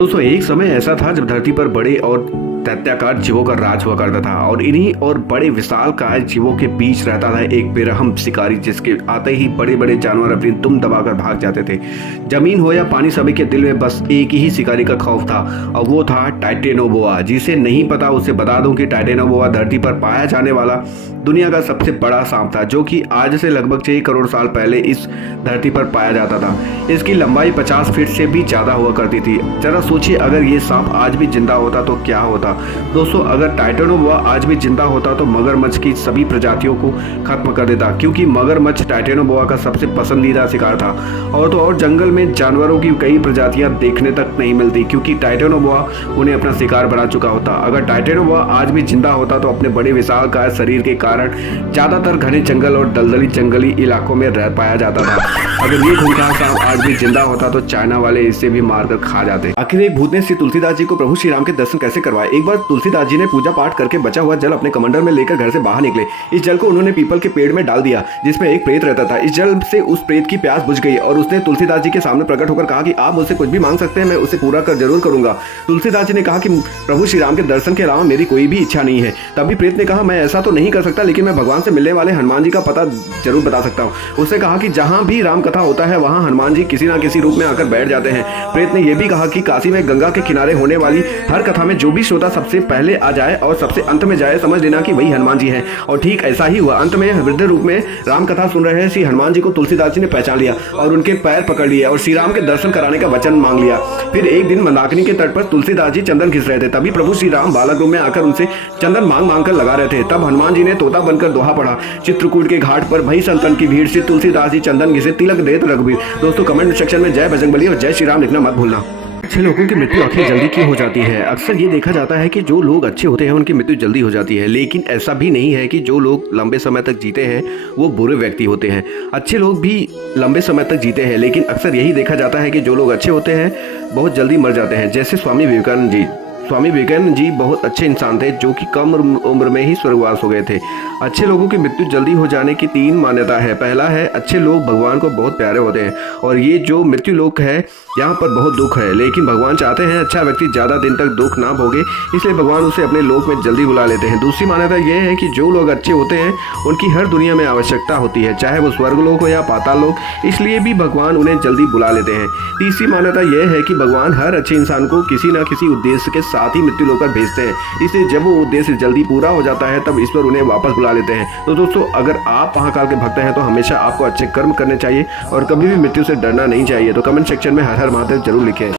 दोस्तों एक समय ऐसा था जब धरती पर बड़े और दैत्याकार जीवों का राज हुआ करता था और इन्हीं और बड़े विशालकाय जीवों के बीच रहता था एक बेरहम शिकारी जिसके आते ही बड़े बड़े जानवर अपनी दुम दबाकर भाग जाते थे। जमीन हो या पानी सभी के दिल में बस एक ही शिकारी का खौफ था और वो था टाइटेनोबोआ। जिसे नहीं पता उसे बता दूं कि टाइटेनोबोआ धरती पर पाया जाने वाला दुनिया का सबसे बड़ा सांप था जो कि आज से लगभग 6 करोड़ साल पहले इस धरती पर पाया जाता था। इसकी लंबाई 50 फीट से भी ज़्यादा हुआ करती थी। जरा सोचिए अगर ये सांप आज भी जिंदा होता तो क्या होता। दोस्तों अगर टाइटेनोबोआ आज भी जिंदा होता तो मगरमच्छ की सभी प्रजातियों को खत्म कर देता, क्योंकि मगरमच्छ टाइटेनोबोआ का सबसे पसंदीदा शिकार था। और तो और जंगल में जानवरों की कई प्रजातियां देखने तक नहीं मिलती क्योंकि टाइटेनोबोआ उन्हें अपना शिकार बना चुका होता। अगर टाइटेनोबोआ आज भी जिंदा होता तो अपने बड़े विशालकाय शरीर के कारण ज्यादातर घने जंगल और दलदली जंगली इलाकों में रह पाया जाता था। अगर ये खूंखार सांप आज भी जिंदा होता तो चाइना वाले इसे भी मारकर खा जाते। आखिर एक भूत ने श्री तुलसीदास जी को प्रभु श्री राम के दर्शन कैसे करवाए। एक बार तुलसीदास जी ने पूजा पाठ करके बचा हुआ जल अपने कमंडल में लेकर घर से बाहर निकले। इस जल को उन्होंने पीपल के पेड़ में डाल दिया जिसमें एक प्रेत रहता था। इस जल से उस प्रेत की प्यास बुझ गई और उसने तुलसीदास जी के सामने प्रकट होकर कहा कि आप मुझसे कुछ भी मांग सकते हैं, मैं उसे पूरा कर जरूर करूंगा। तुलसीदास जी ने कहा कि प्रभु श्री राम के दर्शन के अलावा मेरी कोई भी इच्छा नहीं है। तभी प्रेत ने कहा मैं ऐसा तो नहीं कर सकता, लेकिन मैं भगवान से मिलने वाले हनुमान जी का पता जरूर बता सकता हूँ। उसने कहा कि जहाँ भी राम कथा होता है वहाँ हनुमान जी किसी न किसी रूप में आकर बैठ जाते हैं। प्रेत ने यह भी कहा कि काशी में गंगा के किनारे होने वाली हर कथा में जो भी श्रोता सबसे पहले आ जाए और सबसे अंत में जाए, समझ लेना कि वही हनुमान जी हैं। और ठीक ऐसा ही हुआ। अंत में वृद्ध रूप में राम कथा सुन रहे श्री हनुमान जी को तुलसीदास जी ने पहचान लिया और उनके पैर पकड़ लिए और श्री राम के दर्शन कराने का वचन मांग लिया। फिर एक दिन मंदाकिनी के तट पर तुलसीदास जी चंदन घिस रहे थे। तभी प्रभु श्री राम बालक रूप में आकर उनसे चंदन मांग कर लगा रहे थे। तब हनुमान जी ने तोता बनकर दोहा पढ़ा, चित्रकूट के घाट पर भई संतन की भीड़ से तुलसीदास जी चंदन घिसे तिलक देत रघुबीर। दोस्तों कमेंट सेक्शन में जय बजरंगबली और जय श्री राम लिखना मत भूलना। अच्छे लोगों की मृत्यु आखिर जल्दी क्यों हो जाती है। अक्सर ये देखा जाता है कि जो लोग अच्छे होते हैं उनकी मृत्यु जल्दी हो जाती है, लेकिन ऐसा भी नहीं है कि जो लोग लंबे समय तक जीते हैं वो बुरे व्यक्ति होते हैं। अच्छे लोग भी लंबे समय तक जीते हैं, लेकिन अक्सर यही देखा जाता है कि जो लोग अच्छे होते हैं बहुत जल्दी मर जाते हैं। जैसे स्वामी विवेकानंद जी बहुत अच्छे इंसान थे जो कि कम उम्र में ही स्वर्गवास हो गए थे। अच्छे लोगों की मृत्यु जल्दी हो जाने की 3 मान्यता है। पहला है अच्छे लोग भगवान को बहुत प्यारे होते हैं और ये जो मृत्यु लोक है यहाँ पर बहुत दुख है, लेकिन भगवान चाहते हैं अच्छा व्यक्ति ज़्यादा दिन तक दुख ना भोगे, इसलिए भगवान उसे अपने लोक में जल्दी बुला लेते हैं। दूसरी मान्यता यह है कि जो लोग अच्छे होते हैं उनकी हर दुनिया में आवश्यकता होती है, चाहे वो स्वर्गलोक हो या पाताल लोक, इसलिए भी भगवान उन्हें जल्दी बुला लेते हैं। तीसरी मान्यता यह है कि भगवान हर अच्छे इंसान को किसी न किसी उद्देश्य के साथ ही मृत्यु लोक पर भेजते हैं, इसलिए जब वो उद्देश्य जल्दी पूरा हो जाता है तब ईश्वर उन्हें वापस बुला लेते हैं। तो दोस्तों अगर आप महाकाल के भक्त हैं तो हमेशा आपको अच्छे कर्म करने चाहिए और कभी भी मृत्यु से डरना नहीं चाहिए। तो कमेंट सेक्शन में हर हर महादेव जरूर लिखें।